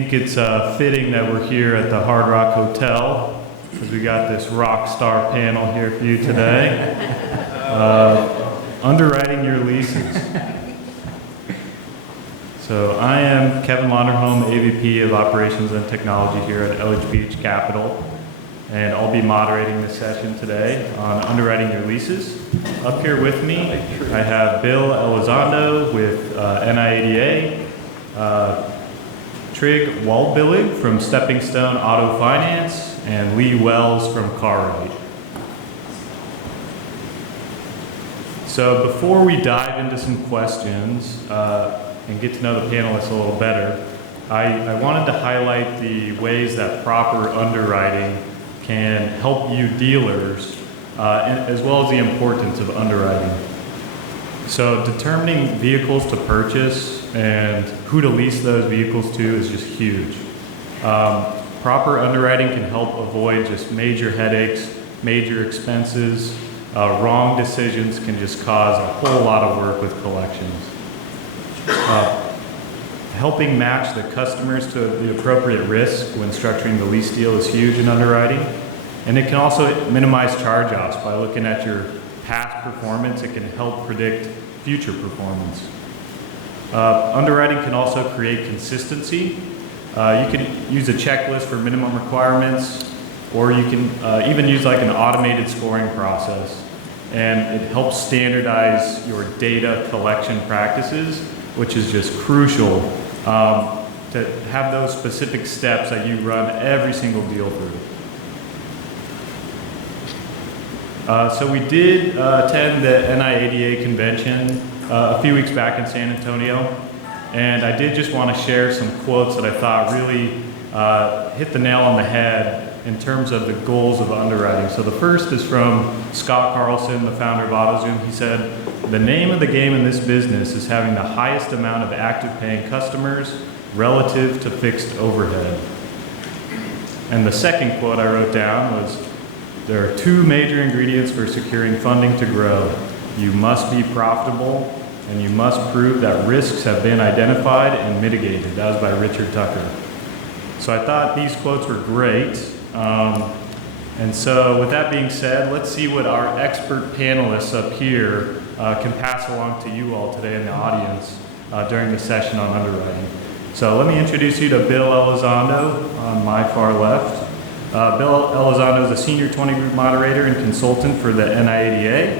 think it's fitting that we're here at the Hard Rock Hotel because we got this rock star panel here for you today. Underwriting your leases. So I am Kevin Londerholm, AVP of Operations and Technology here at LHPH Capital, and I'll be moderating this session today on underwriting your leases. Up here with me, I have Bill Elizondo with NIADA, Trig Waldbillig from Stepping Stone Auto Finance, and Lee Wells from CarRate. So before we dive into some questions and get to know the panelists a little better, I wanted to highlight the ways that proper underwriting can help you dealers, as well as the importance of underwriting. So determining vehicles to purchase and who to lease those vehicles to is just huge. Proper underwriting can help avoid just major headaches, major expenses. Wrong decisions can just cause a whole lot of work with collections. Helping match the customers to the appropriate risk when structuring the lease deal is huge in underwriting. And it can also minimize charge-offs by looking at your past performance. It can help predict future performance. Underwriting can also create consistency. You can use a checklist for minimum requirements, or you can even use like an automated scoring process. And it helps standardize your data collection practices, which is just crucial to have those specific steps that you run every single deal through. So we did attend the NIADA convention a few weeks back in San Antonio, and I did just want to share some quotes that I thought really hit the nail on the head in terms of the goals of underwriting. So the first is from Scott Carlson, the founder of AutoZoom. He said, "The name of the game in this business is having the highest amount of active paying customers relative to fixed overhead." And the second quote I wrote down was, "There are two major ingredients for securing funding to grow. You must be profitable, and you must prove that risks have been identified and mitigated." That was by Richard Tucker. So I thought these quotes were great. And so with that being said, let's see what our expert panelists up here can pass along to you all today in the audience during the session on underwriting. So let me introduce you to Bill Elizondo on my far left. Bill Elizondo is a senior 20 group moderator and consultant for the NIADA.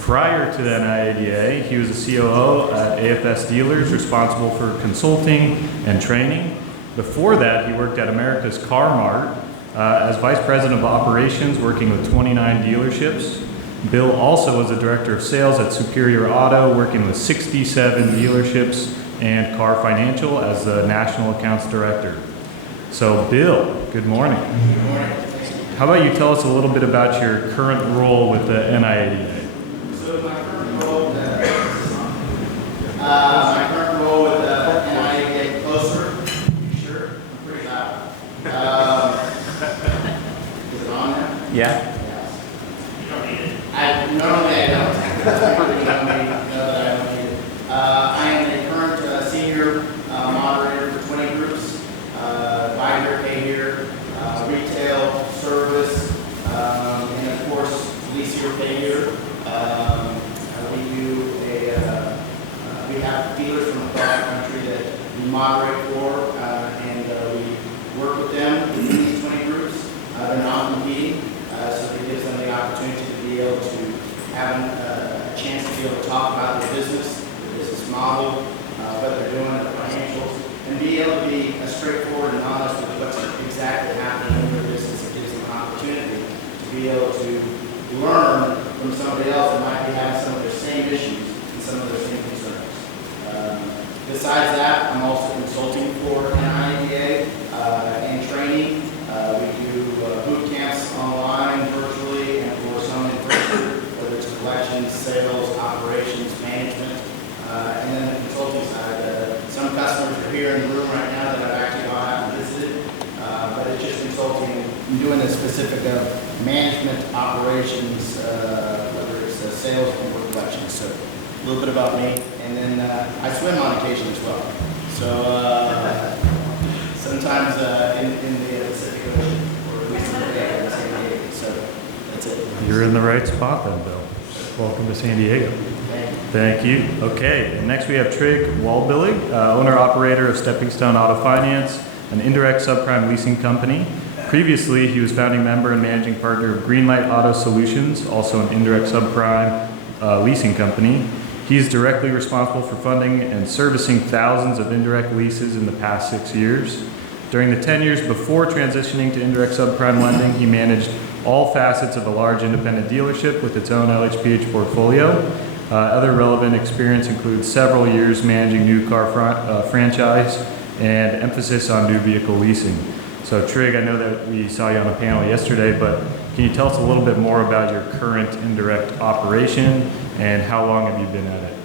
Prior to the NIADA, he was a COO at AFS Dealers, responsible for consulting and training. Before that, he worked at America's Car Mart as vice president of operations, working with 29 dealerships. Bill also was a director of sales at Superior Auto, working with 67 dealerships, and Car Financial as the national accounts director. So Bill, good morning. Good morning. How about you tell us a little bit about your current role with the NIADA? So my current role with NIADA, closer. You sure? I'm pretty loud. Is it on now? Yeah. You don't need it. Normally I don't. You know that I don't need it. I am a current senior moderator for 20 groups. Buy here, pay here, retail, service, and of course, lease here, pay here. We have dealers from across the country that we moderate for, and we work with them in these 20 groups. They're not competing, so it gives them the opportunity to be able to have a chance to be able to talk about their business model, what they're doing, their financials, and be able to be straightforward and honest with what's exactly happening in their business. It gives them an opportunity to be able to learn from somebody else that might be having some of their same issues and some of their same concerns. Besides that, I'm also consulting for NIADA and training. We do boot camps online, virtually, and for some in person, whether it's collections, sales, operations, management, and then the consulting side. Some customers are here in the room right now that I've actually gone out and visited, but it's just consulting and doing the specific of management, operations, whether it's sales or collections. So a little bit about me, and then I swim on occasion as well. So sometimes sometimes in the Pacific Ocean, or at least in the San Diego. So that's it. You're in the right spot then, Bill. Welcome to San Diego. Thank you. Thank you. Okay, and next we have Trig Walbillig, owner-operator of Stepping Stone Auto Finance, an indirect subprime leasing company. Previously, he was founding member and managing partner of Greenlight Auto Solutions, also an indirect subprime leasing company. He is directly responsible for funding and servicing thousands of indirect leases in the past 6 years. During the 10 years before transitioning to indirect subprime lending, he managed all facets of a large independent dealership with its own LHPH portfolio. Other relevant experience includes several years managing new car franchise and emphasis on new vehicle leasing. So Trig, I know that we saw you on a panel yesterday, but can you tell us a little bit more about your current indirect operation and how long have you been at it?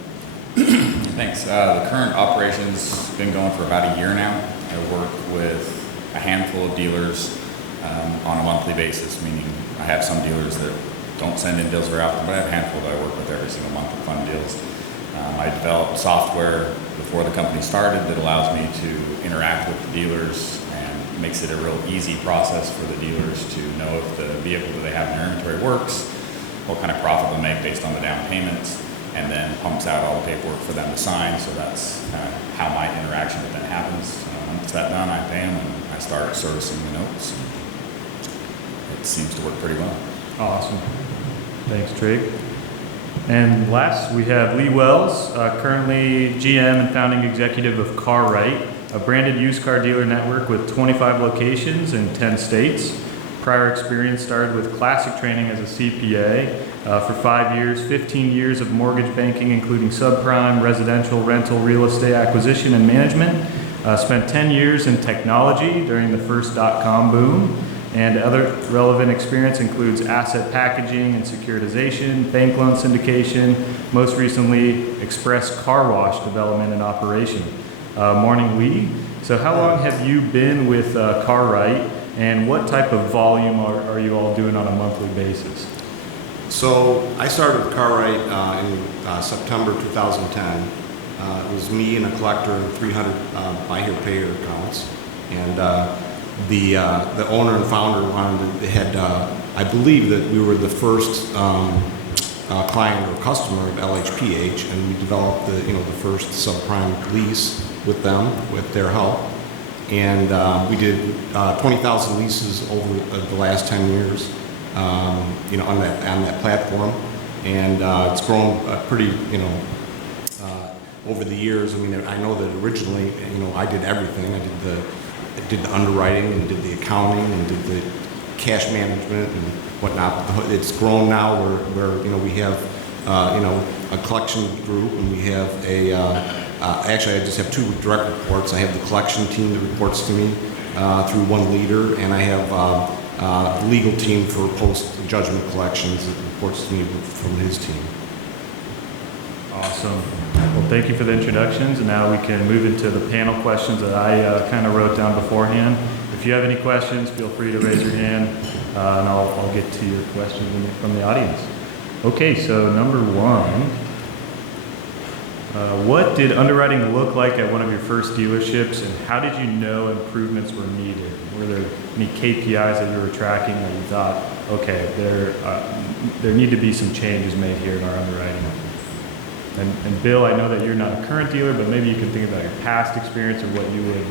Thanks. The current operation's been going for about a year now. I work with a handful of dealers on a monthly basis, meaning I have some dealers that don't send in deals very often, but I have a handful that I work with every single month to fund deals. I developed software before the company started that allows me to interact with the dealers and makes it a real easy process for the dealers to know if the vehicle that they have in their inventory works, what kind of profit they'll make based on the down payments, and then pumps out all the paperwork for them to sign. So that's kind of how my interaction with them happens. Once that's done, I pay them and I start servicing the notes. It seems to work pretty well. Awesome. Thanks, Trig. And last, we have Lee Wells, currently GM and founding executive of CarWright, a branded used car dealer network with 25 locations in 10 states. Prior experience started with classic training as a CPA for 5 years, 15 years of mortgage banking, including subprime, residential, rental, real estate acquisition, and management. Spent 10 years in technology during the first .com boom. And other relevant experience includes asset packaging and securitization, bank loan syndication, most recently express car wash development and operation. Morning, Lee. So how long have you been with CarWright, and what type of volume are you all doing on a monthly basis? So I started with CarWright in September 2010. It was me and a collector of 300 buy here, pay here accounts. And the owner and founder I believe that we were the first client or customer of LHPH, and we developed the first subprime lease with them, with their help. And we did 20,000 leases over the last 10 years, on that platform. And it's grown pretty, over the years. I mean, I know that originally, I did everything. I did the underwriting and did the accounting and did the cash management and whatnot. It's grown now where we have a collection group, and we have actually I just have 2 direct reports. I have the collection team that reports to me through one leader, and I have a legal team for post-judgment collections that reports to me from his team. Awesome. Well, thank you for the introductions, and now we can move into the panel questions that I kind of wrote down beforehand. If you have any questions, feel free to raise your hand, and I'll get to your questions from the audience. Okay, so number 1, what did underwriting look like at one of your first dealerships, and how did you know improvements were needed? Were there any KPIs that you were tracking that you thought, okay, there need to be some changes made here in our underwriting? And Bill, I know that you're not a current dealer, but maybe you can think about your past experience or what you would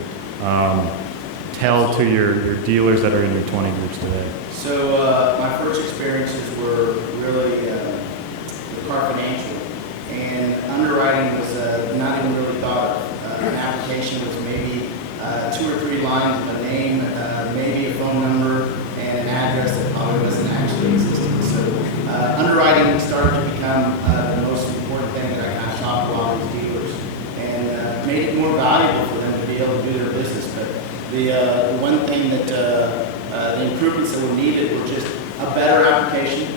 tell to your dealers that are in your 20 groups today. So my first experiences were really the car financial, and underwriting was not even really thought of. An application was maybe 2 or 3 lines of a name, maybe a phone number, and an address that probably wasn't actually existing. So underwriting started to become the most important thing that I kind of talked to a lot of these dealers, and made it more valuable for them to be able to do their business. But the one thing that the improvements that were needed were just a better application,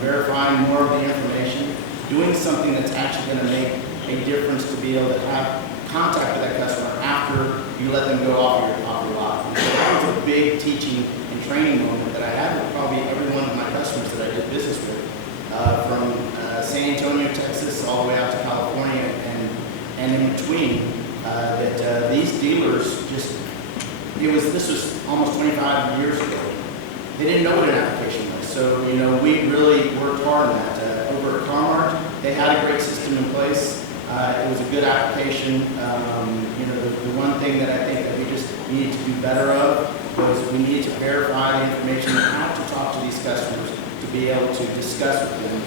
verifying more of the information, doing something that's actually going to make a difference to be able to have contact with that customer after you let them go off your lot. And so that was a big teaching and training moment that I had with probably every one of my customers that I did business with, from San Antonio, Texas, all the way out to California and in between. That these dealers just this was almost 25 years ago. They didn't know what an application was. So, you know, we really worked hard on that. Over at Carmart, they had a great system in place. It was a good application. You know, the one thing that I think that we just needed to do better of was we needed to verify the information on how to talk to these customers to be able to discuss with them,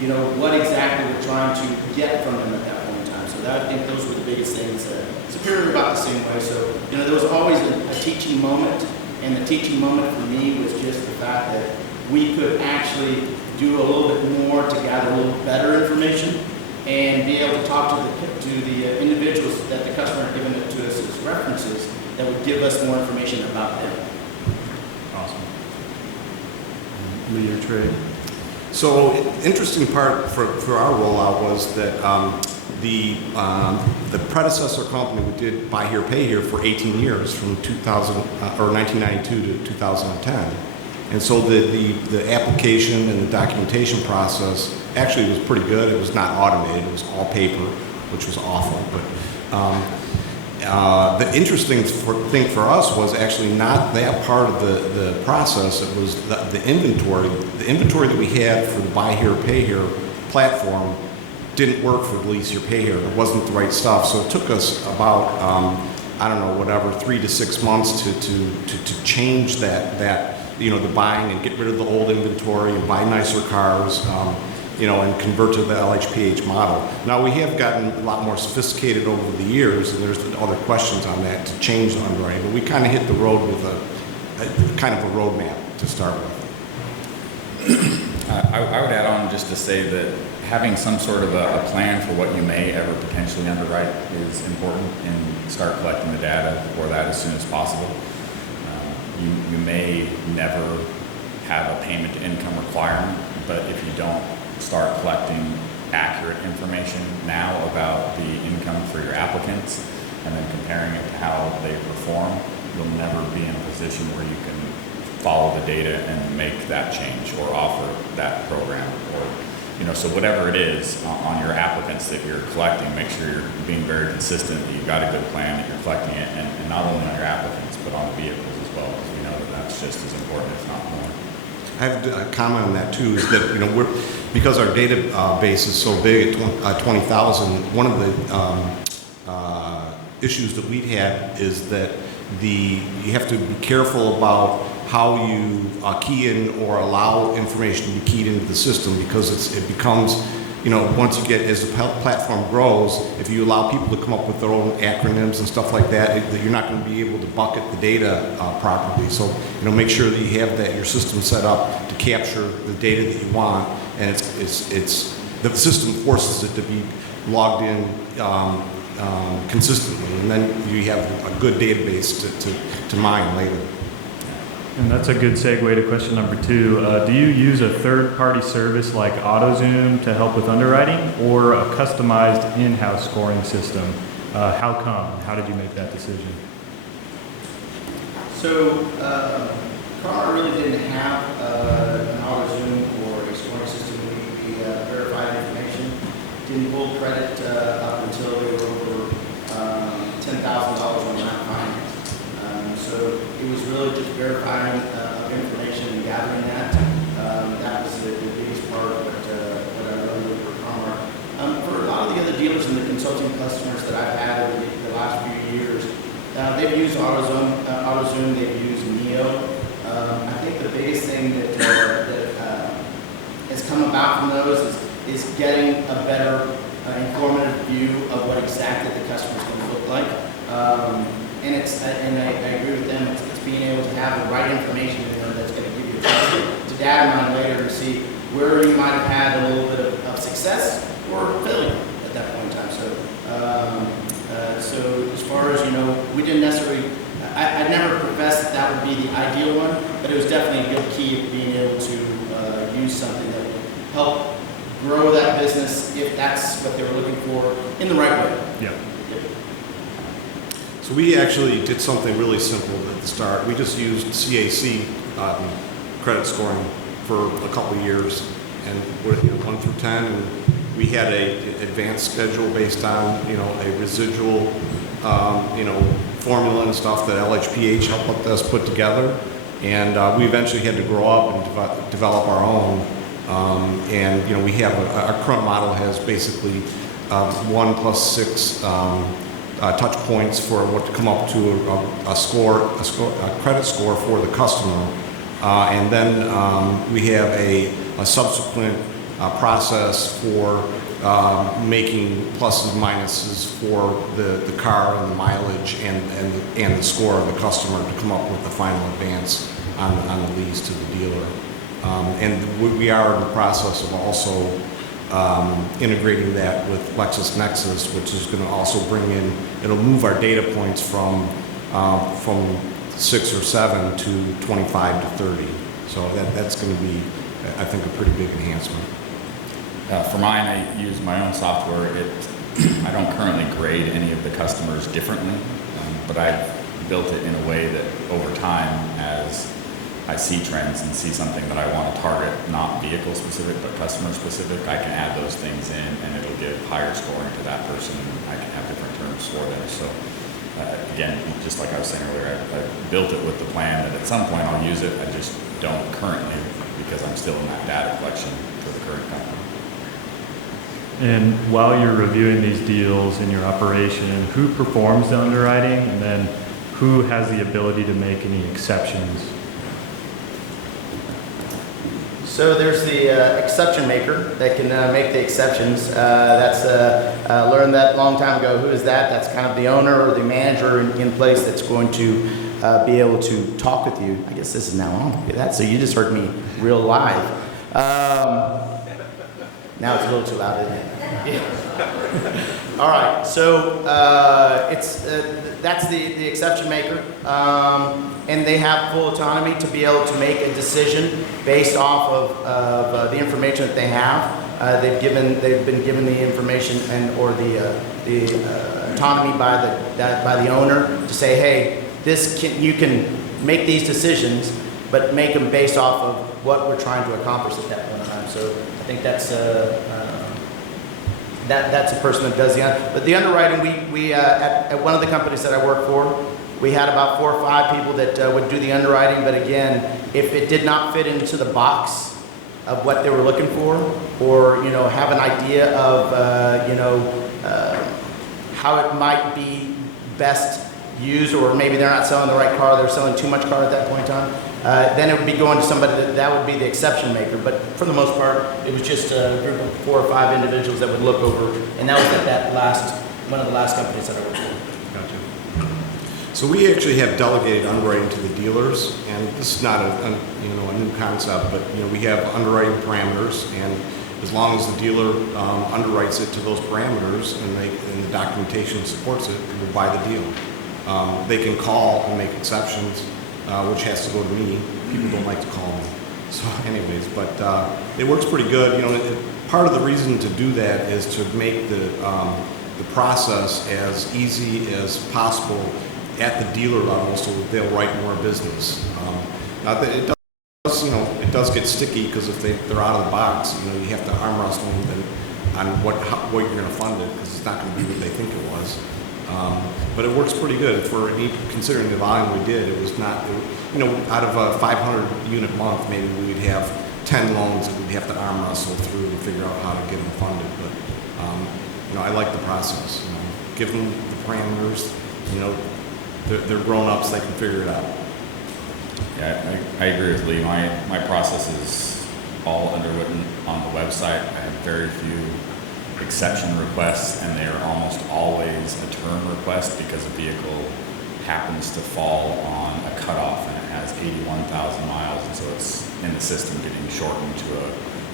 you know, what exactly we're trying to get from them at that point in time. So that, I think those were the biggest things. Superior about the same way. So, you know, there was always a teaching moment, and the teaching moment for me was just the fact that we could actually do a little bit more to gather a little better information and be able to talk to the individuals that the customer had given it to us as references that would give us more information about them. Awesome. Lee or Trey? So, interesting part for our rollout was that the predecessor company we did Buy Here, Pay Here for 18 years, from 1992 to 2010. And so the application and the documentation process actually was pretty good. It was not automated. It was all paper, which was awful. But the interesting thing for us was actually not that part of the process. It was the inventory. The inventory that we had for the Buy Here, Pay Here platform didn't work for the Lease Here, Pay Here. It wasn't the right stuff. So it took us about, I don't know, whatever, 3 to 6 months to change that, you know, the buying and get rid of the old inventory and buy nicer cars, you know, and convert to the LHPH model. Now, we have gotten a lot more sophisticated over the years, and there's other questions on that to change the underwriting, but we kind of hit the road with a kind of a roadmap to start with. I would add on just to say that having some sort of a plan for what you may ever potentially underwrite is important, and start collecting the data for that as soon as possible. You may never have a payment to income requirement, but if you don't start collecting accurate information now about the income for your applicants and then comparing it to how they perform, you'll never be in a position where you can follow the data and make that change or offer that program, or, you know, so whatever it is on your applicants that you're collecting, make sure you're being very consistent, that you've got a good plan, that you're collecting it, and not only on your applicants, but on the vehicles as well, because we know that that's just as important, if not more. I have a comment on that too, is that, you know, because our database is so big at 20,000, one of the issues that we've had is that you have to be careful about how you key in or allow information to be keyed into the system, because it becomes, you know, once you get, as the platform grows, if you allow people to come up with their own acronyms and stuff like that, you're not going to be able to bucket the data properly. So, you know, make sure that you have your system set up to capture the data that you want, and the system forces it to be logged in consistently, and then you have a good database to mine later. And that's a good segue to question number 2. Do you use a third-party service like AutoZoom to help with underwriting, or a customized in-house scoring system? How come? How did you make that decision? So, Carmart really didn't have an AutoZoom or a scoring system. We verified information, didn't pull credit up until they were over $10,000 on that finance. So it was really just verifying information and gathering that. That was the biggest part of what I learned with Carmart. For a lot of the other dealers and the consulting customers that I've had over the last few years, they've used AutoZoom, they've used Neo. I think the biggest thing that has come about from those is getting a better informative view of what exactly the customer is going to look like. And I agree with them. It's being able to have the right information in there that's going to give you a chance to data mine later and see where you might have had a little bit of success or failure at that point in time. So as far as, you know, we didn't necessarily. I never professed that would be the ideal one, but it was definitely a good key of being able to use something that would help grow that business if that's what they were looking for in the right way. Yeah. So we actually did something really simple at the start. We just used CAC credit scoring for a couple of years, and we're 1 through 10, and we had a advanced schedule based on, you know, a residual formula and stuff that LHPH helped us put together. And we eventually had to grow up and develop our own. We have our current model has basically 1 plus 6 touch points for what to come up to a credit score for the customer. And then we have a subsequent process for making pluses and minuses for the car and the mileage and the score of the customer to come up with the final advance on the lease to the dealer. And we are in the process of also integrating that with LexisNexis, which is going to also bring in, it'll move our data points from 6 or 7 to 25 to 30. So that's going to be, I think, a pretty big enhancement. For mine, I use my own software. I don't currently grade any of the customers differently, but I've built it in a way that over time, as I see trends and see something that I want to target, not vehicle specific, but customer specific, I can add those things in and it'll give higher scoring to that person. I can have different terms for them. So again, just like I was saying earlier, I built it with the plan that at some point I'll use it. I just don't currently because I'm still in that data collection for the current company. And while you're reviewing these deals in your operation, who performs the underwriting, and then who has the ability to make any exceptions? So there's the exception maker that can make the exceptions. Learned that a long time ago. Who is that? That's kind of the owner or the manager in place that's going to be able to talk with you. I guess this is now on. Look at that. So you just heard me real live. Now it's a little too loud, isn't it? Yeah. All right. So that's the exception maker, and they have full autonomy to be able to make a decision based off of the information that they have. They've been given the information or the autonomy by the owner to say, hey, you can make these decisions, but make them based off of what we're trying to accomplish at that point in time. So I think that's a person that does but the underwriting. We at one of the companies that I work for, we had about 4 or 5 people that would do the underwriting. But again, if it did not fit into the box of what they were looking for, or have an idea of how it might be best used, or maybe they're not selling the right car, they're selling too much car at that point in time, then it would be going to somebody that would be the exception maker. But for the most part, it was just a group of 4 or 5 individuals that would look over, and that was at one of the last companies that I worked for. Gotcha. So we actually have delegated underwriting to the dealers, and this is not a new concept, but we have underwriting parameters, and as long as the dealer underwrites it to those parameters and the documentation supports it, we'll buy the deal. They can call and make exceptions, which has to go to me. People don't like to call me. So anyways, but it works pretty good. Part of the reason to do that is to make the process as easy as possible at the dealer level, so that they'll write more business. Not that it does get sticky, because if they're out of the box, you have to arm wrestle them on what you're going to fund it, because it's not going to be what they think it was. But it works pretty good considering the volume we did. It was not, out of a 500 unit month, maybe we'd have 10 loans that we'd have to arm wrestle through and figure out how to get them funded. But I like the process. Give them the parameters. They're grown-ups. They can figure it out. Yeah, I agree with Lee. My process is all underwritten on the website. I have very few exception requests, and they are almost always a term request because a vehicle happens to fall on a cutoff and it has 81,000 miles, and so it's in the system getting shortened to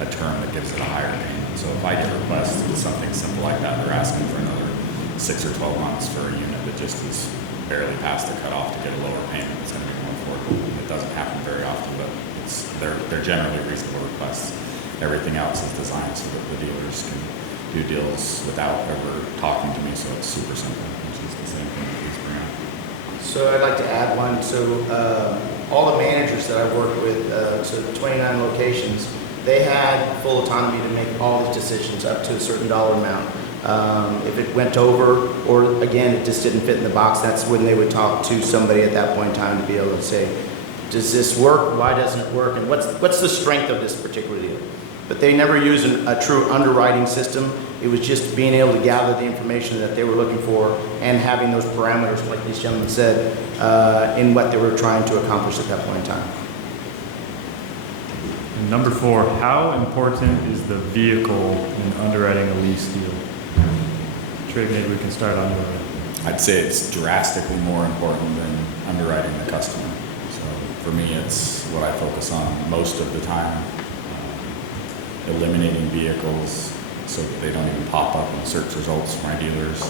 a term that gives it a higher payment. So if I get requests to something simple like that, they're asking for another 6 or 12 months for a unit that just is barely past the cutoff to get a lower payment. It's going to be more affordable. It doesn't happen very often, but they're generally reasonable requests. Everything else is designed so that the dealers can do deals without ever talking to me, so it's super simple, which is the same thing that he's bringing up. So I'd like to add one. So all the managers that I worked with, so 29 locations, they had full autonomy to make all these decisions up to a certain dollar amount. If it went over, or again, it just didn't fit in the box, that's when they would talk to somebody at that point in time to be able to say, does this work? Why doesn't it work? And what's the strength of this particular deal? But they never used a true underwriting system. It was just being able to gather the information that they were looking for and having those parameters, like these gentlemen said, in what they were trying to accomplish at that point in time. And number 4, how important is the vehicle in underwriting a lease deal? Trey, maybe we can start on your. I'd say it's drastically more important than underwriting the customer. So for me, it's what I focus on most of the time. Eliminating vehicles so that they don't even pop up in search results for my dealers.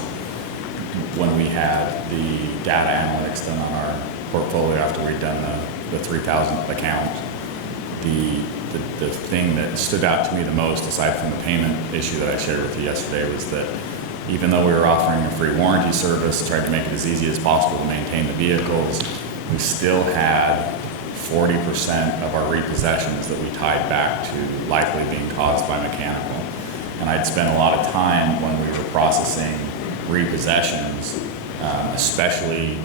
When we had the data analytics done on our portfolio after we'd done the 3,000th account, the thing that stood out to me the most, aside from the payment issue that I shared with you yesterday, was that even though we were offering a free warranty service, tried to make it as easy as possible to maintain the vehicles, we still had 40% of our repossessions that we tied back to likely being caused by mechanical. And I'd spent a lot of time when we were processing repossessions, especially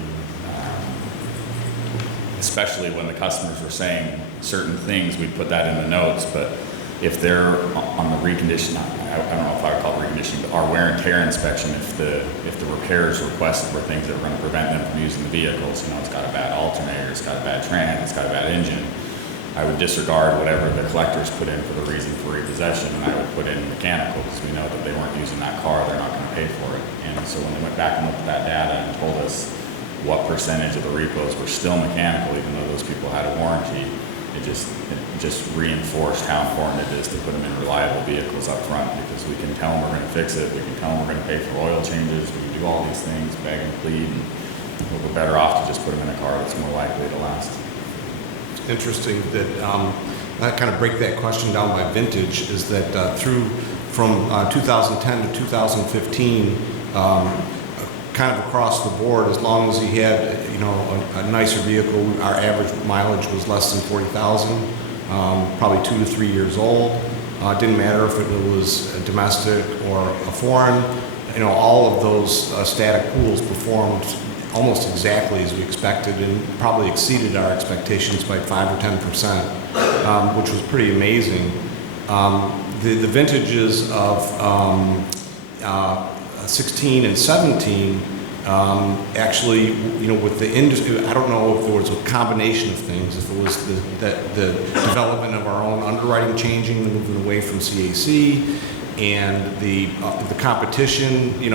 when the customers were saying certain things, we'd put that in the notes, but if they're on the recondition, I don't know if I would call it reconditioning, but our wear and tear inspection, if the repairs requested were things that were going to prevent them from using the vehicles, it's got a bad alternator, it's got a bad trans, it's got a bad engine, I would disregard whatever the collectors put in for the reason for repossession, and I would put in mechanical, because we know that they weren't using that car, they're not going to pay for it. And so when they went back and looked at that data and told us what percentage of the repos were still mechanical, even though those people had a warranty, it just reinforced how important it is to put them in reliable vehicles up front, because we can tell them we're going to fix it, we can tell them we're going to pay for oil changes, we can do all these things, beg and plead, and we're better off to just put them in a car that's more likely to last. Interesting that I kind of break that question down by vintage, is that from 2010 to 2015, kind of across the board, as long as he had a nicer vehicle, our average mileage was less than 40,000, probably 2 to 3 years old. Didn't matter if it was a domestic or a foreign. All of those static pools performed almost exactly as we expected, and probably exceeded our expectations by 5 or 10%, which was pretty amazing. The vintages of 16 and 17, actually, with the industry, I don't know if there was a combination of things, if it was the development of our own underwriting changing, moving away from CAC, and the competition, in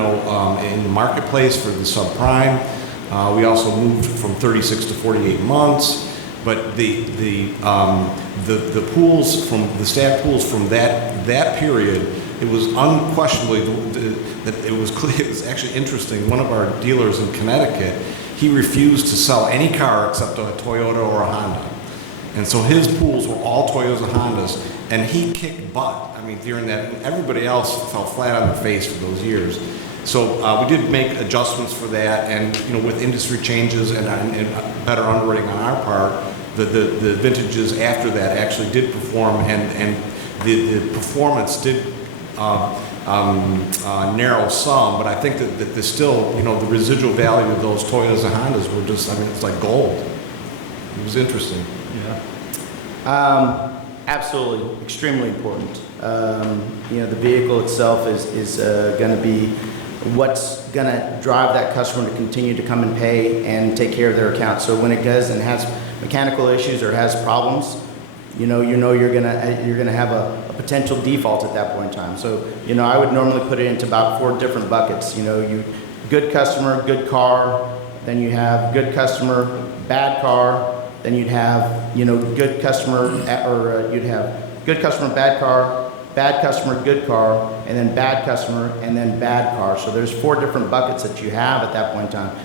the marketplace for the subprime. We also moved from 36 to 48 months, but the pools from the stat pools from that period, it was unquestionably that it was actually interesting. One of our dealers in Connecticut, he refused to sell any car except a Toyota or a Honda, and so his pools were all Toyotas and Hondas, and he kicked butt. I mean, during that, everybody else fell flat on their face for those years. So we did make adjustments for that, and with industry changes and better underwriting on our part, the vintages after that actually did perform, and the performance did narrow some, but I think that there's still, the residual value of those Toyotas and Hondas were just, it's like gold. It was interesting. Yeah. Absolutely, extremely important. The vehicle itself is going to be what's going to drive that customer to continue to come and pay and take care of their account. So when it does and has mechanical issues or has problems, you're going to have a potential default at that point in time. So I would normally put it into about 4 different buckets. Good customer, good car. Then you have good customer, bad car. Then you'd have good customer, or you'd have good customer, bad car, bad customer, good car, and then bad customer, and then bad car. So there's 4 different buckets that you have at that point in time.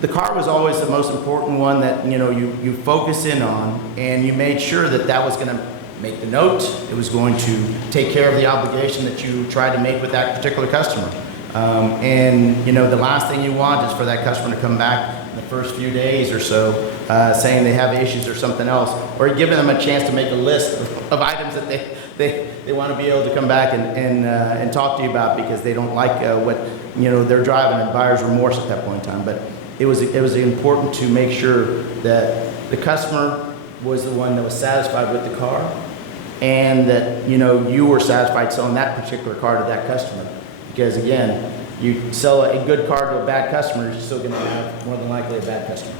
The car was always the most important one that you focus in on, and you made sure that was going to make the note. It was going to take care of the obligation that you tried to make with that particular customer. And the last thing you want is for that customer to come back the first few days or so, saying they have issues or something else, or giving them a chance to make a list of items that they want to be able to come back and talk to you about because they don't like what they're driving, and buyer's remorse at that point in time. But it was important to make sure that the customer was the one that was satisfied with the car, and that you were satisfied selling that particular car to that customer. Because again, you sell a good car to a bad customer, you're still going to have more than likely a bad customer.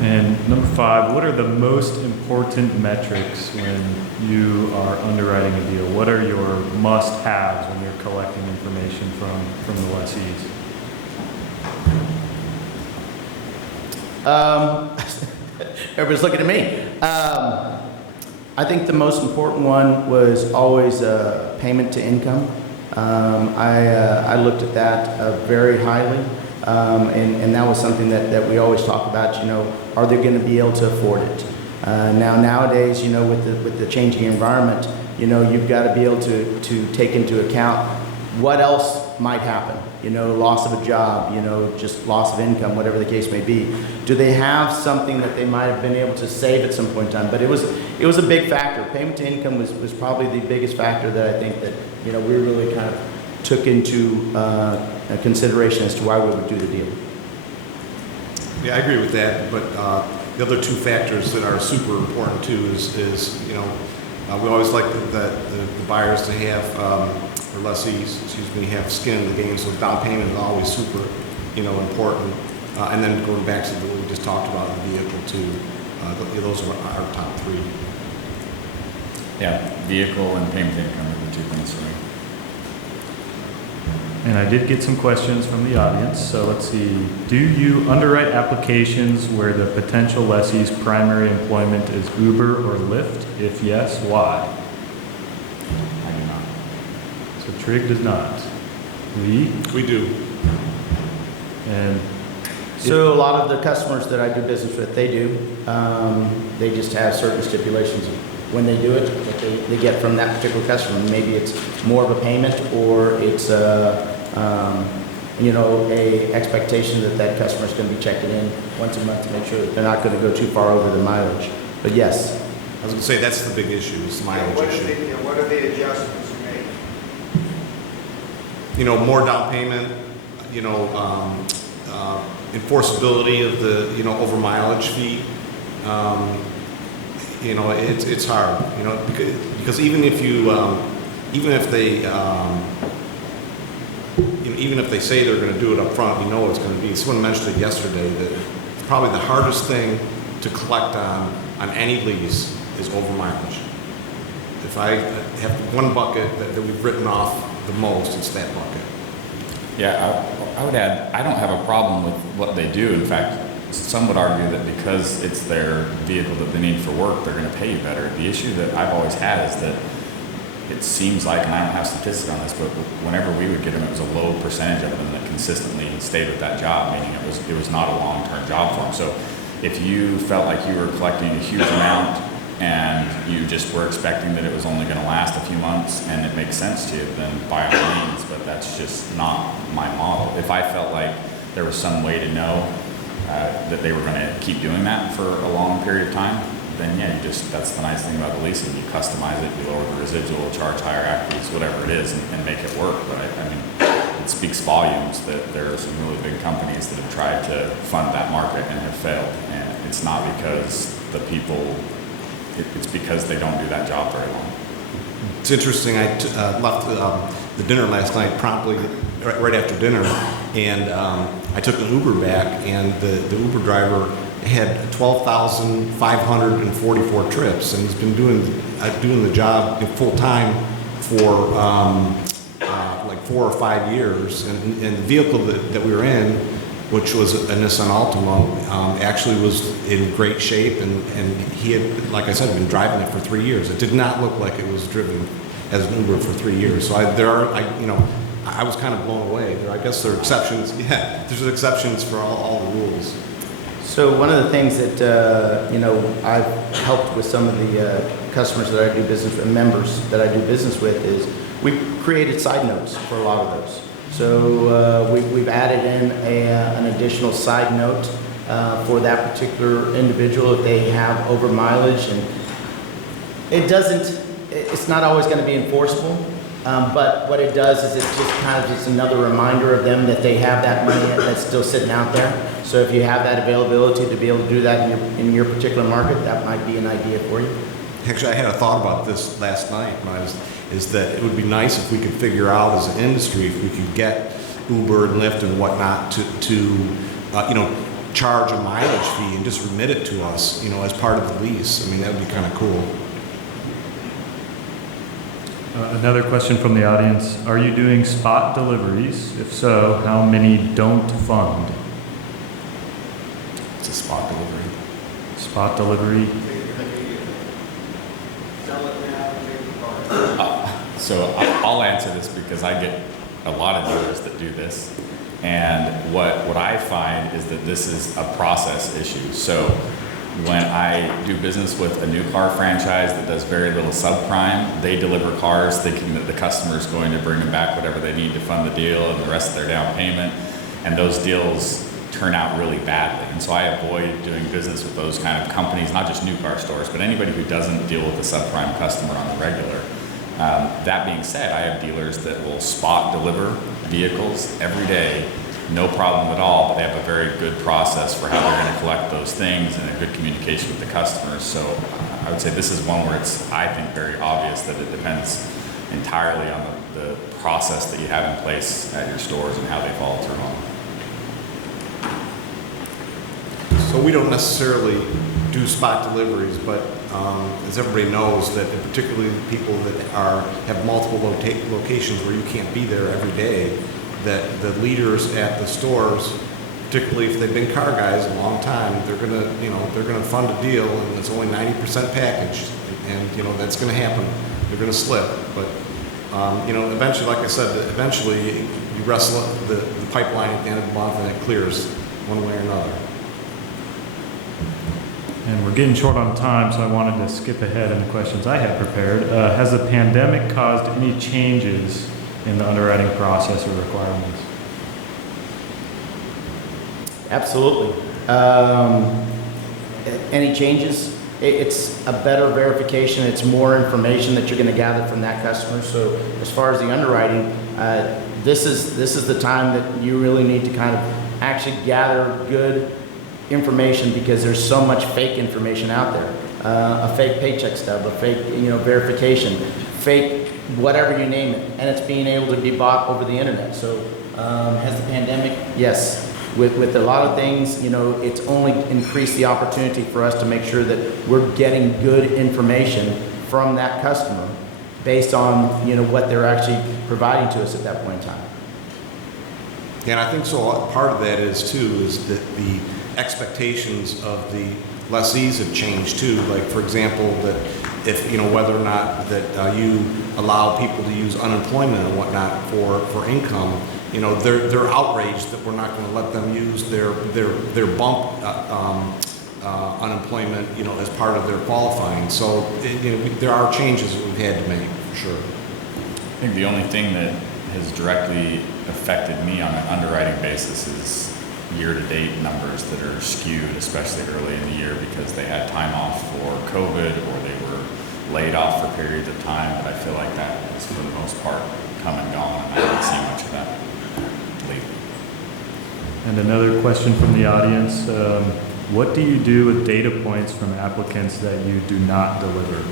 And number 5, what are the most important metrics when you are underwriting a deal? What are your must-haves when you're collecting information from the lessees? Everybody's looking at me. I think the most important one was always payment to income. I looked at that very highly, and that was something that we always talk about. Are they going to be able to afford it? Nowadays, with the changing environment, you've got to be able to take into account what else might happen. Loss of a job, just loss of income, whatever the case may be. Do they have something that they might have been able to save at some point in time? But it was a big factor. Payment to income was probably the biggest factor that I think that we really kind of took into consideration as to why we would do the deal. Yeah, I agree with that, but the other two factors that are super important too is we always like the buyers to have, or lessees, have skin in the game, so down payment is always super, important. And then going back to what we just talked about, the vehicle too, those are our top 3. Yeah, vehicle and payment income are the 2 things for me. And I did get some questions from the audience, so let's see. Do you underwrite applications where the potential lessee's primary employment is Uber or Lyft? If yes, why? I do not. So Trig does not. Lee? We do. And So a lot of the customers that I do business with, they do. They just have certain stipulations of when they do it, that they get from that particular customer. Maybe it's more of a payment, or it's a expectation that customer is going to be checking in once a month to make sure that they're not going to go too far over the mileage. But yes. I was going to say that's the big issue, is the mileage issue. What are the adjustments you make? More down payment, enforceability of the, over mileage fee. It's hard, because even if they say they're going to do it up front, it's going to be. Someone mentioned it yesterday that probably the hardest thing to collect on any lease is over mileage. If I have one bucket that we've written off the most, it's that bucket. Yeah, I would add, I don't have a problem with what they do. In fact, some would argue that because it's their vehicle that they need for work, they're going to pay you better. The issue that I've always had is that it seems like, and I don't have statistics on this, but whenever we would get them, it was a low percentage of them that consistently stayed with that job, meaning it was not a long-term job for them. So if you felt like you were collecting a huge amount and you just were expecting that it was only going to last a few months and it makes sense to you, then by all means, but that's just not my model. If I felt like there was some way to know that they were going to keep doing that for a long period of time, then yeah, that's the nice thing about the leasing. You customize it, you lower the residual, charge higher equities, whatever it is, and make it work. But I mean, it speaks volumes that there are some really big companies that have tried to fund that market and have failed. And it's not because the people, it's because they don't do that job very long. It's interesting. I left the dinner last night promptly right after dinner, and I took an Uber back, and the Uber driver had 12,544 trips, and he's been doing the job full time for like 4 or 5 years. And the vehicle that we were in, which was a Nissan Altima, actually was in great shape, and he had, like I said, been driving it for 3 years. It did not look like it was driven as an Uber for 3 years. So I was kind of blown away. I guess there are exceptions. Yeah, there's exceptions for all the rules. So one of the things that I've helped with some of the customers that I do business with, members that I do business with, is we created side notes for a lot of those. So we've added in an additional side note for that particular individual if they have over mileage, and it's not always going to be enforceable, but what it does is it just kind of is another reminder of them that they have that money that's still sitting out there. So if you have that availability to be able to do that in your particular market, that might be an idea for you. Actually, I had a thought about this last night, is that it would be nice if we could figure out as an industry if we could get Uber and Lyft and whatnot to charge a mileage fee and just remit it to us, as part of the lease. I mean, that would be kind of cool. Another question from the audience. Are you doing spot deliveries? If so, how many don't fund? It's a spot delivery. Spot delivery. Sell it now, take the car. So I'll answer this because I get a lot of dealers that do this. And what I find is that this is a process issue. So when I do business with a new car franchise that does very little subprime, they deliver cars thinking that the customer is going to bring them back whatever they need to fund the deal and the rest of their down payment. And those deals turn out really badly. And so I avoid doing business with those kind of companies, not just new car stores, but anybody who doesn't deal with a subprime customer on the regular. That being said, I have dealers that will spot deliver vehicles every day, no problem at all, but they have a very good process for how they're going to collect those things and a good communication with the customers. So I would say this is one where it's, I think, very obvious that it depends entirely on the process that you have in place at your stores and how they follow through on. So we don't necessarily do spot deliveries, but as everybody knows, that particularly people that have multiple locations where you can't be there every day, that the leaders at the stores, particularly if they've been car guys a long time, they're gonna fund a deal, and it's only 90% packaged, and that's gonna happen. They're gonna slip, but eventually, like I said, eventually you wrestle the pipeline at the end of the month, and it clears one way or another. And we're getting short on time, so I wanted to skip ahead in the questions I had prepared. Has the pandemic caused any changes in the underwriting process or requirements? Absolutely. Any changes? It's a better verification. It's more information that you're going to gather from that customer. So as far as the underwriting, this is the time that you really need to kind of actually gather good information, because there's so much fake information out there. A fake paycheck stub, a fake verification, fake whatever you name it, and it's being able to be bought over the internet. So has the pandemic? Yes. With a lot of things, it's only increased the opportunity for us to make sure that we're getting good information from that customer based on what they're actually providing to us at that point in time. And I think so. Part of that is that the expectations of the lessees have changed too. Like, for example, that if whether or not that you allow people to use unemployment and whatnot for income, they're outraged that we're not going to let them use their bump unemployment as part of their qualifying. So there are changes that we've had to make, for sure. I think the only thing that has directly affected me on an underwriting basis is year-to-date numbers that are skewed, especially early in the year, because they had time off for COVID or they were laid off for periods of time. But I feel like that has, for the most part, come and gone, and I haven't seen much of that lately. And another question from the audience. What do you do with data points from applicants that you do not deliver?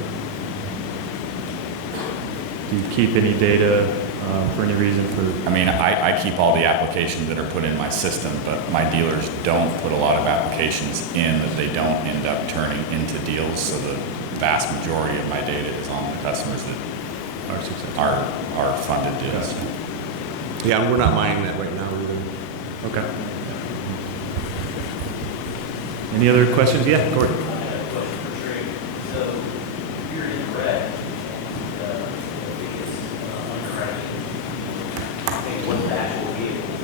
Do you keep any data for any reason? I keep all the applications that are put in my system, but my dealers don't put a lot of applications in that they don't end up turning into deals. So the vast majority of my data is on the customers that Are successful. are funded deals. Yeah, and we're not mining that right now either. Okay. Any other questions? Yeah, Gordon. I have a question for Trey. So you're in the red, the biggest underwriting, I think, was the actual vehicle.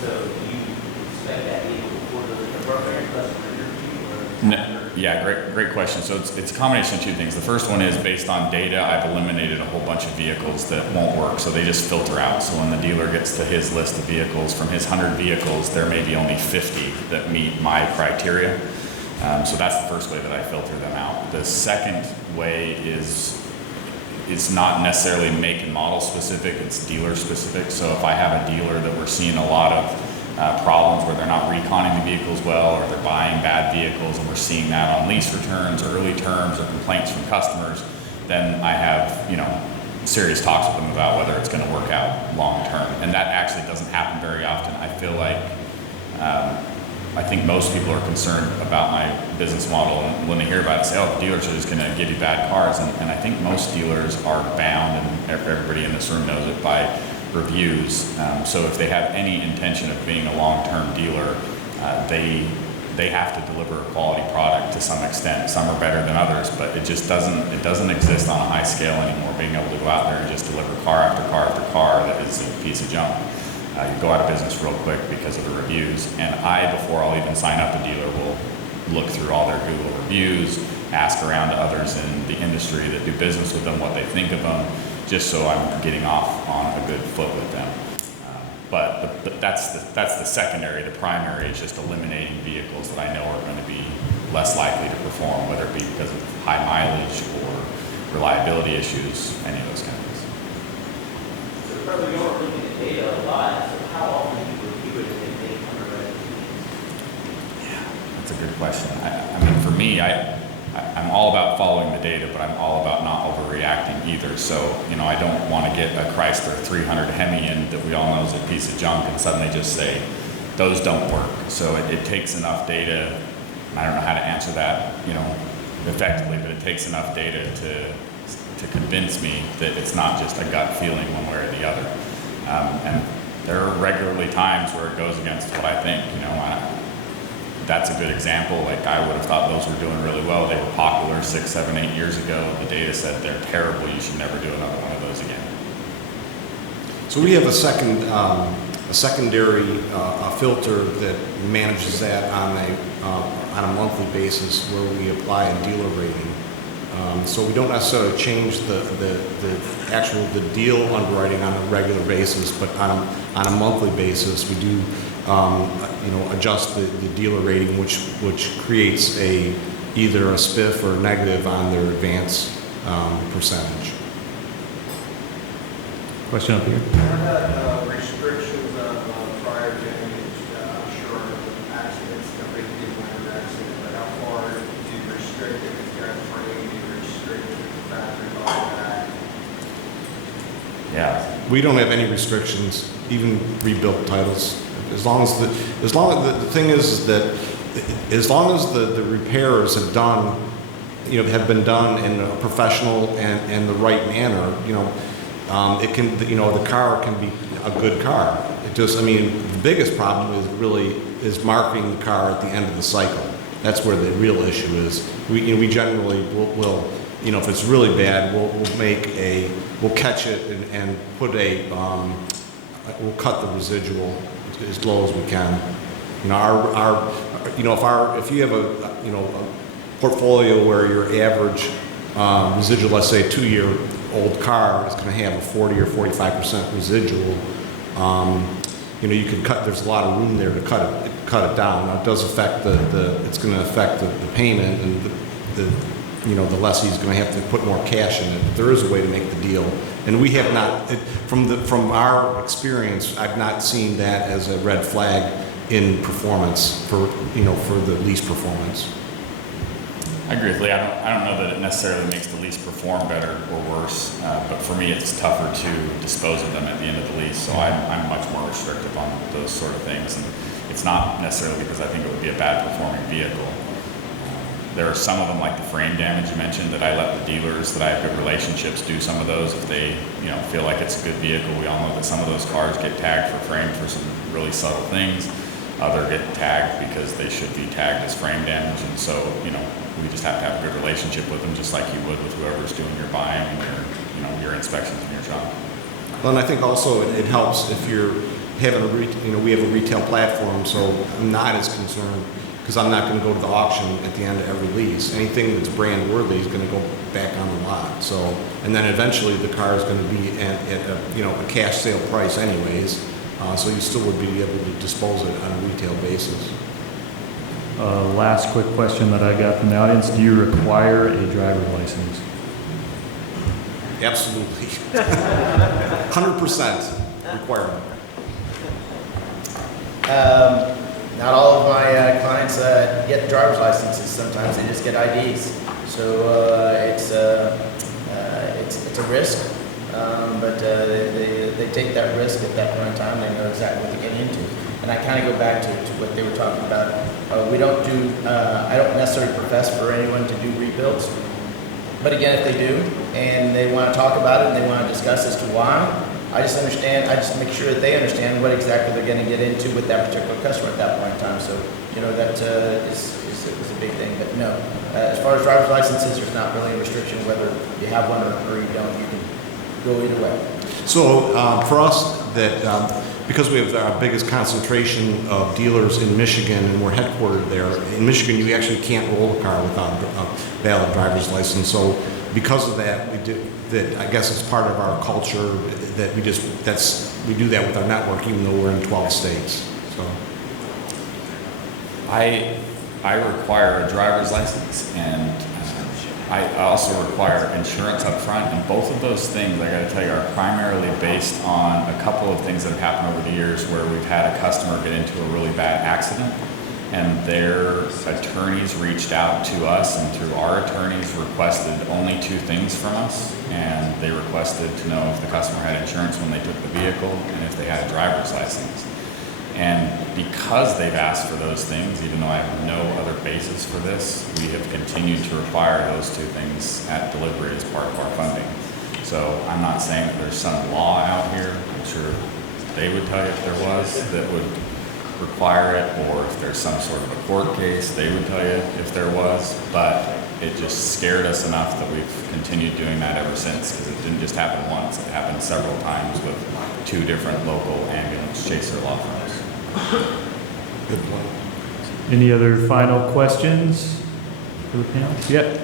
So do you expect that vehicle before the program customer interview, or No. Yeah, great question. So it's a combination of two things. The first one is based on data. I've eliminated a whole bunch of vehicles that won't work, so they just filter out. So when the dealer gets to his list of vehicles, from his 100 vehicles, there may be only 50 that meet my criteria. So that's the first way that I filter them out. The second way is it's not necessarily make and model specific, it's dealer specific. So if I have a dealer that we're seeing a lot of problems where they're not reconning the vehicles well, or they're buying bad vehicles, and we're seeing that on lease returns or early terms or complaints from customers, then I have, serious talks with them about whether it's going to work out long term. And that actually doesn't happen very often. I feel like I think most people are concerned about my business model, and when they hear about it, say, oh, the dealers are just going to give you bad cars. And I think most dealers are bound, and everybody in this room knows it, by reviews. So if they have any intention of being a long-term dealer, they have to deliver a quality product to some extent. Some are better than others, but it just doesn't exist on a high scale anymore, being able to go out there and just deliver car after car after car that is a piece of junk. You go out of business real quick because of the reviews. And before I'll even sign up a dealer, will look through all their Google reviews, ask around to others in the industry that do business with them, what they think of them, just so I'm getting off on a good foot with them. But that's the secondary. The primary is just eliminating vehicles that I know are going to be less likely to perform, whether it be because of high mileage or reliability issues, any of those kind of things. So probably you're looking at data a lot, so how often do you review it and make underwriting decisions? That's a good question. I mean, for me, I'm all about following the data, but I'm all about not overreacting either. So, I don't want to get a Chrysler 300 Hemi in that we all know is a piece of junk and suddenly just say, those don't work. So it takes enough data. I don't know how to answer that, effectively, but it takes enough data to convince me that it's not just a gut feeling one way or the other. And there are regularly times where it goes against what I think, that's a good example. Like, I would have thought those were doing really well. They were popular 6, 7, 8 years ago. The data said they're terrible. You should never do another one of those again. So we have a secondary filter that manages that on a monthly basis, where we apply a dealer rating. So we don't necessarily change the deal underwriting on a regular basis, but on a monthly basis we do adjust the dealer rating, which creates either a spiff or negative on their advance percentage. Question up here. How about restrictions on prior damage? I'm sure accidents, nobody did minor accident, but how far do you restrict it? If you're at frame, do you restrict it to factory body back? Yeah. We don't have any restrictions, even rebuilt titles. As long as the thing is that as long as the repairs have been done in a professional and the right manner, it can, the car can be a good car. The biggest problem is marketing the car at the end of the cycle. That's where the real issue is. We generally will if it's really bad, we'll catch it and put we'll cut the residual as low as we can. If you have a portfolio where your average residual, let's say a 2-year-old car, is going to have a 40 or 45% residual, you can cut. There's a lot of room there to cut it down. Now, it does affect it's going to affect the payment, and the lessee's going to have to put more cash in it. But there is a way to make the deal. And we have not, from our experience, I've not seen that as a red flag in performance for the lease performance. I agree with Lee. I don't know that it necessarily makes the lease perform better or worse, but for me it's tougher to dispose of them at the end of the lease, so I'm much more restrictive on those sort of things. And it's not necessarily because I think it would be a bad performing vehicle. There are some of them, like the frame damage you mentioned, that I let the dealers that I have good relationships do some of those if they feel like it's a good vehicle. We all know that some of those cars get tagged for frame for some really subtle things. Other get tagged because they should be tagged as frame damage, and so we just have to have a good relationship with them, just like you would with whoever's doing your buying and your inspections in your shop. Well, and I think also it helps if you're having we have a retail platform, so I'm not as concerned because I'm not going to go to the auction at the end of every lease. Anything that's brand worthy is going to go back on the lot. So, and then eventually the car is going to be at a, a cash sale price anyways. So you still would be able to dispose of it on a retail basis. Last quick question that I got from the audience. Do you require a driver's license? Absolutely. 100% requirement. Not all of my clients get driver's licenses. Sometimes they just get IDs. So it's a risk, but they take that risk at that point in time. They know exactly what they're getting into. And I kind of go back to what they were talking about. We don't do. I don't necessarily profess for anyone to do rebuilds. But again, if they do and they want to talk about it and they want to discuss as to why, I just make sure that they understand what exactly they're going to get into with that particular customer at that point in time. So, that is a big thing. But no, as far as driver's licenses, there's not really a restriction whether you have one or you don't. You can go either way. So for us, because we have our biggest concentration of dealers in Michigan and we're headquartered there, in Michigan you actually can't roll a car without a valid driver's license. So because of that, I guess it's part of our culture that we do that with our network, even though we're in 12 states. So I require a driver's license, and I also require insurance up front, and both of those things, I gotta tell you, are primarily based on a couple of things that have happened over the years where we've had a customer get into a really bad accident, and their attorneys reached out to us, and through our attorneys requested only two things from us, and they requested to know if the customer had insurance when they took the vehicle and if they had a driver's license. And because they've asked for those things, even though I have no other basis for this, we have continued to require those two things at delivery as part of our funding. So I'm not saying that there's some law out here. I'm sure they would tell you if there was that would require it, or if there's some sort of a court case, they would tell you if there was. But it just scared us enough that we've continued doing that ever since, because it didn't just happen once. It happened several times with two different local ambulance chaser law firms. good point. Any other final questions for the panel? Yeah.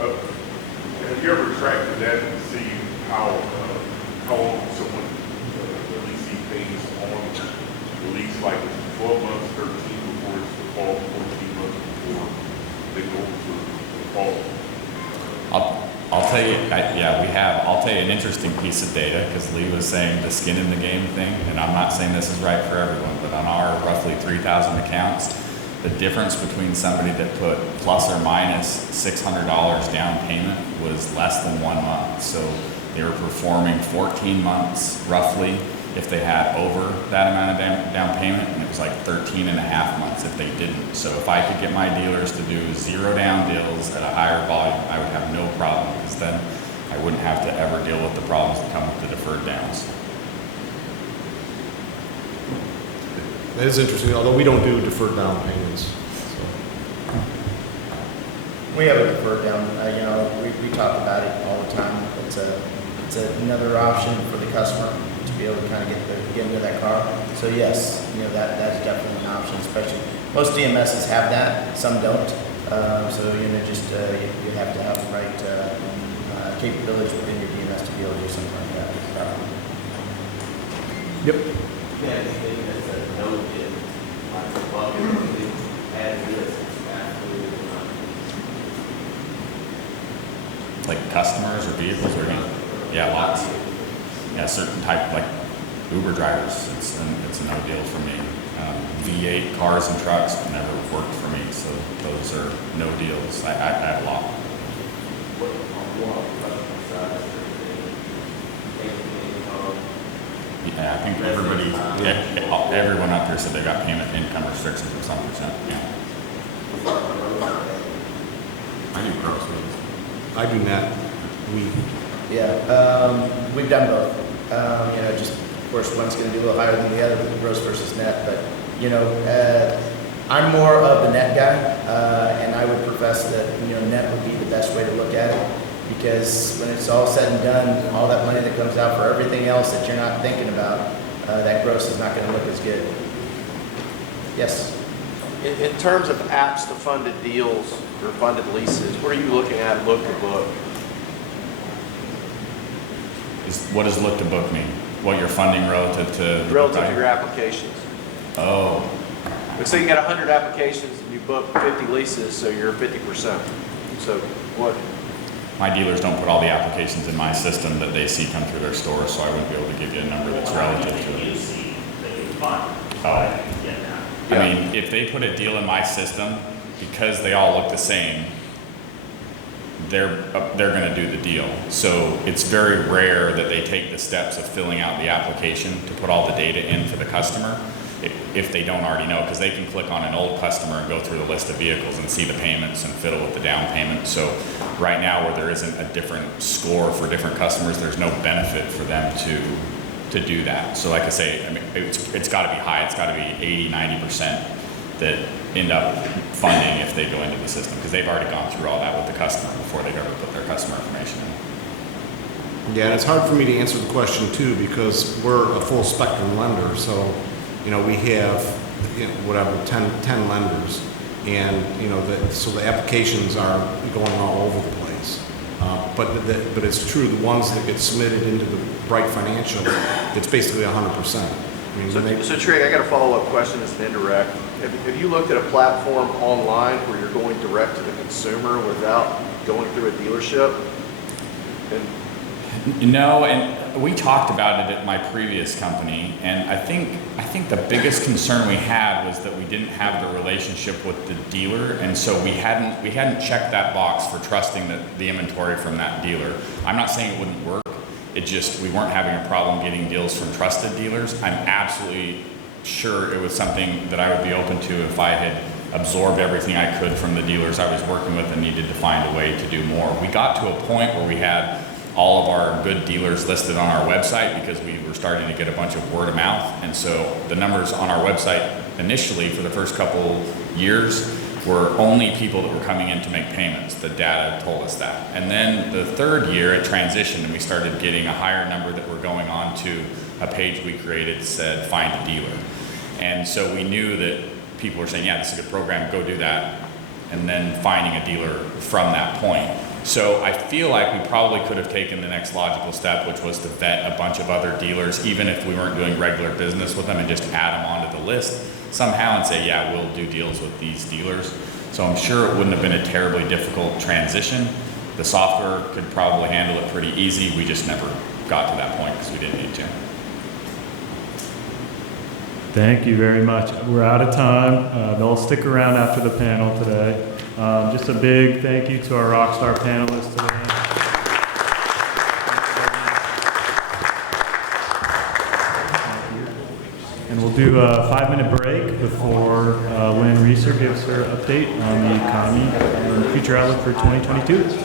Have you ever tracked that to see how long someone leasing pays on the lease, like 12 months, 13 before it's default, 14 months before they go to default? I'll tell you, I'll tell you an interesting piece of data, because Lee was saying the skin in the game thing, and I'm not saying this is right for everyone, but on our roughly 3,000 accounts, the difference between somebody that put plus or minus $600 down payment was less than 1 month. So they were performing 14 months roughly if they had over that amount of down payment, and it was like 13 and a half months if they didn't. So if I could get my dealers to do 0 down deals at a higher volume, I would have no problem, because then I wouldn't have to ever deal with the problems that come with the deferred downs. That is interesting, although we don't do deferred down payments. So. We have a deferred down. We talk about it all the time. It's another option for the customer to be able to kind of get into that car. So yes, that's definitely an option. Especially most DMSs have that, some don't. So you have to have the right capabilities within your DMS to be able to do something like that. Yep. Yeah, I think that's a no bid, like, well, add this, absolutely not. Like customers or vehicles or anything? Yeah, lots. Yeah, certain type, like Uber drivers, it's a no deal for me. V8 cars and trucks never worked for me, so those are no deals. I have a lot. Yeah, I think everyone up here said they got payment income restrictions of some percent. Yeah. I do gross fees. I do net. We've done both. Just of course one's going to be a little higher than the other, with the gross versus net. But I'm more of the net guy, and I would profess that net would be the best way to look at it, because when it's all said and done, all that money that comes out for everything else that you're not thinking about, that gross is not going to look as good. Yes. In terms of apps to funded deals or funded leases, what are you looking at look to book? What does look to book mean? What you're funding relative to the book Relative to value? your applications. Oh, Let's say you get 100 applications and you book 50 leases, so you're 50%. So what? my dealers don't put all the applications in my system that they see come through their store, so I wouldn't be able to give you a number that's relative to it. You see, that you fund. Oh. Yeah. I mean, if they put a deal in my system, because they all look the same, they're going to do the deal. So it's very rare that they take the steps of filling out the application to put all the data in for the customer if they don't already know, because they can click on an old customer and go through the list of vehicles and see the payments and fiddle with the down payment. So right now, where there isn't a different score for different customers, there's no benefit for them to do that. So like I say, I mean, it's got to be high. It's got to be 80-90% that end up funding if they go into the system, because they've already gone through all that with the customer before they've ever put their customer information in. Yeah, and it's hard for me to answer the question too, because we're a full spectrum lender. So, you know, we have, you know, whatever, 10 lenders, and, you know, so the applications are going all over the place. But it's true, the ones that get submitted into the Bright Financial, it's basically 100%. I mean, So Trig, I got a follow-up question that's an indirect. Have you looked at a platform online where you're going direct to the consumer without going through a dealership? And No, and we talked about it at my previous company, and I think the biggest concern we had was that we didn't have the relationship with the dealer, and so we hadn't checked that box for trusting the inventory from that dealer. I'm not saying it wouldn't work. It just, we weren't having a problem getting deals from trusted dealers. I'm absolutely sure it was something that I would be open to if I had absorbed everything I could from the dealers I was working with and needed to find a way to do more. We got to a point where we had all of our good dealers listed on our website because we were starting to get a bunch of word of mouth. And so the numbers on our website initially for the first couple years were only people that were coming in to make payments. The data told us that. And then the third year it transitioned and we started getting a higher number that were going on to a page we created that said, find a dealer. And so we knew that people were saying, yeah, this is a good program, go do that. And then finding a dealer from that point. So I feel like we probably could have taken the next logical step, which was to vet a bunch of other dealers, even if we weren't doing regular business with them, and just add them onto the list somehow and say, yeah, we'll do deals with these dealers. So I'm sure it wouldn't have been a terribly difficult transition. The software could probably handle it pretty easy. We just never got to that point because we didn't need to. Thank you very much. We're out of time. They'll stick around after the panel today. Just a big thank you to our rockstar panelists today. And we'll do a 5-minute break before Lynn Reeser gives her update on the economy and future outlook for 2022.